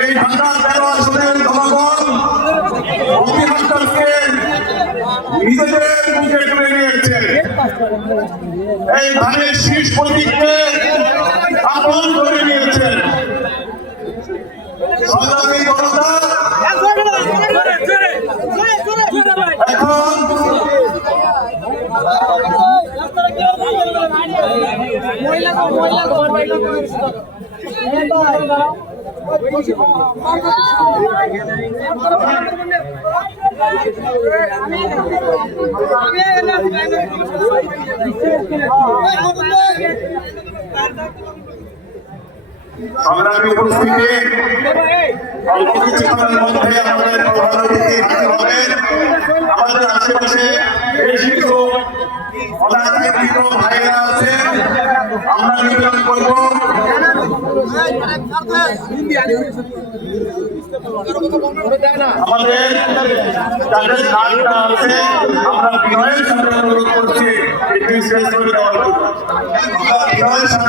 এই ঢাকা 13 আসনের জনগণ নিজেদের মুখে তুলে নিয়েছে। এই ধানের শীর্ষ প্রতীককে আপন করে নিয়েছে। সংগ্রামী জনতা এখন সংগ্রামী উপস্থিতি অল্প কিছুক্ষণের মধ্যে আমাদের প্রধান অতিথি হবেন। আমাদের আশেপাশে বেশ কিছু অনাকাঙ্ক্ষিত ভাইরা আছেন, আমরা নিবেদন করব আমাদের যাদের নামটা আছে আমরা বিনয়ের সাথে অনুরোধ করছি শেষ করে দেওয়ার জন্য।